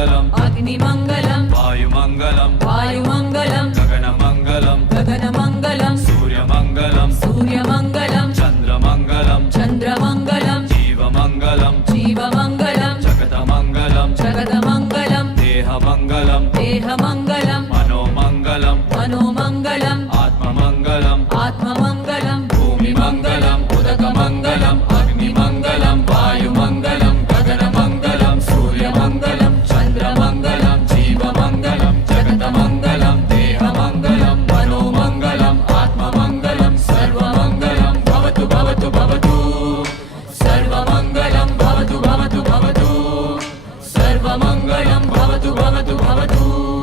अग्निमङ्गलं वायुमङ्गलं वायुमङ्गलं गगनमङ्गलं गगनमङ्गलं सूर्यमङ्गलं सूर्यमङ्गलं चन्द्रमङ्गलं चन्द्रमङ्गलं जीवमङ्गलं जीवमङ्गलं जगतमङ्गलं जगदमङ्गलं देहमङ्गलं देहमङ्गलं मनोमङ्गलं मनोमङ्गलं आत्ममङ्गलं आत्ममङ्गलं भूमिमङ्गलं उदकमङ्गलं अग्निमङ्गलं वायुमङ्गलं गगनमङ्गलं सूर्यमङ्गलं चन्द्रमङ्गलं जीवमङ्गलं जगतमङ्गलं देहमङ्गलं मनोमङ्गलं आत्ममङ्गलं सर्वमङ्गलं भवतु भवतु भवतु सर्वमङ्गलं भवतु भवतु भवतु सर्वमङ्गलं भवतु भवतु भवतु